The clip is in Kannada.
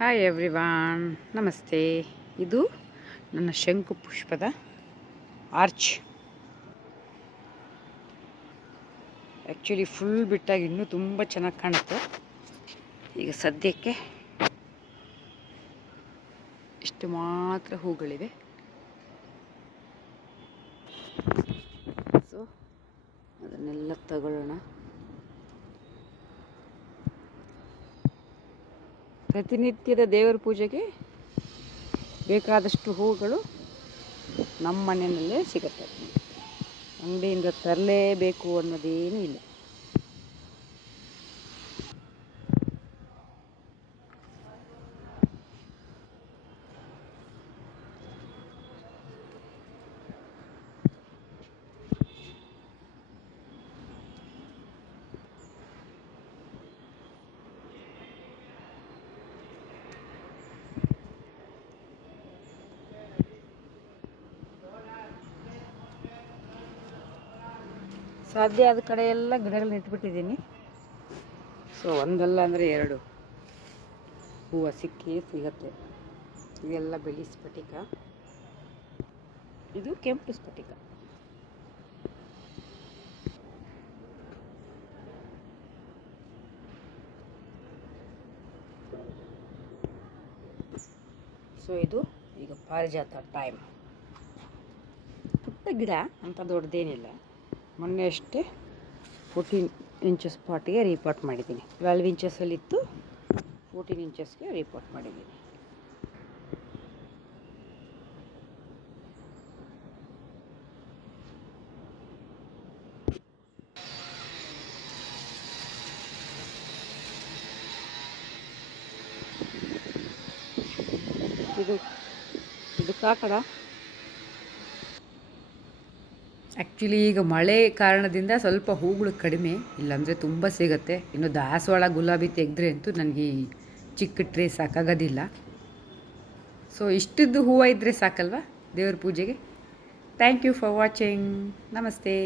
ಹಾಯ್ ಎವ್ರಿವಾನ್, ನಮಸ್ತೆ. ಇದು ನನ್ನ ಶಂಕು ಪುಷ್ಪದ ಆರ್ಚ್. ಆ್ಯಕ್ಚುಲಿ ಫುಲ್ ಬಿಟ್ಟಾಗಿ ಇನ್ನೂ ತುಂಬ ಚೆನ್ನಾಗಿ ಕಾಣುತ್ತೆ. ಈಗ ಸದ್ಯಕ್ಕೆ ಇಷ್ಟು ಮಾತ್ರ ಹೂಗಳಿವೆ. ಸೊ ಅದನ್ನೆಲ್ಲ ತಗೊಳ್ಳೋಣ. ಪ್ರತಿನಿತ್ಯದ ದೇವರ ಪೂಜೆಗೆ ಬೇಕಾದಷ್ಟು ಹೂಗಳು ನಮ್ಮ ಮನೆಯಲ್ಲೇ ಸಿಗುತ್ತೆ. ಅಂಗಡಿಯಿಂದ ತರಲೇಬೇಕು ಅನ್ನೋದೇನೂ ಇಲ್ಲ. ಸಾಧ್ಯ ಆದ ಕಡೆ ಎಲ್ಲ ಗಿಡಗಳನ್ನ ಇಟ್ಬಿಟ್ಟಿದ್ದೀನಿ. ಸೊ ಒಂದಲ್ಲ ಅಂದರೆ ಎರಡು ಹೂವು ಸಿಗತ್ತೆ. ಇದೆಲ್ಲ ಬಿಳಿ ಸ್ಫಟಿಕ, ಇದು ಕೆಂಪು ಸ್ಫಟಿಕ. ಸೊ ಇದು ಈಗ ಪಾರಿಜಾತ ಟೈಮ್. ಪುಟ್ಟ ಗಿಡ ಅಂತ ದೊಡ್ಡದೇನಿಲ್ಲ. ಮೊನ್ನೆ ಅಷ್ಟೇ 14 ಇಂಚಸ್ ಪಾಟಿಗೆ ರೀಪಾಟ್ ಮಾಡಿದ್ದೀನಿ. 12 ಇಂಚಸ್ಸಲ್ಲಿತ್ತು, 14 ಇಂಚಸ್ಗೆ ರೀಪಾಟ್ ಮಾಡಿದ್ದೀನಿ. ಇದು ಕಾಕಡ. ಆ್ಯಕ್ಚುಲಿ ಈಗ ಮಳೆ ಕಾರಣದಿಂದ ಸ್ವಲ್ಪ ಹೂಗಳು ಕಡಿಮೆ, ಇಲ್ಲಾಂದರೆ ತುಂಬ ಸಿಗುತ್ತೆ. ಇನ್ನು ದಾಸವಾಳ ಗುಲಾಬಿ ತೆಗೆದ್ರೆ ಅಂತೂ ನನಗೆ ಚಿಕ್ಕ ಟ್ರೇ ಸಾಕಾಗೋದಿಲ್ಲ. ಸೊ ಇಷ್ಟದ್ದು ಹೂವು ಇದ್ದರೆ ಸಾಕಲ್ವ ದೇವ್ರ ಪೂಜೆಗೆ. Thank you for watching. ನಮಸ್ತೆ.